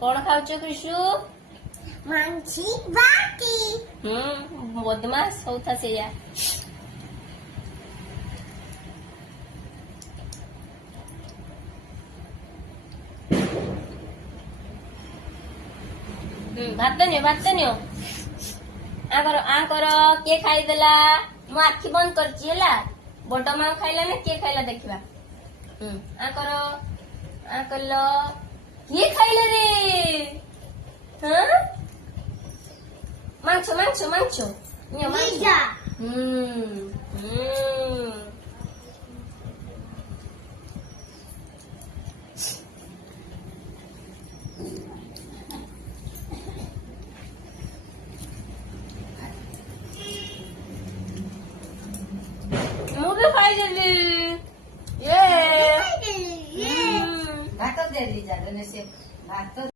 कौन खाऊच कृषु मांसी बाटी बदमाश होता से या भात नियो आ कर के खाई देला मो आखि बंद करची हला बड़ माँ खाइला ना के खाइला देखिबा आ करलो के खाइले रे हां मांगछो नियो जीजा ମୁଁ ବି ଖାଇଦେଲି ये भात दे दी जा से भात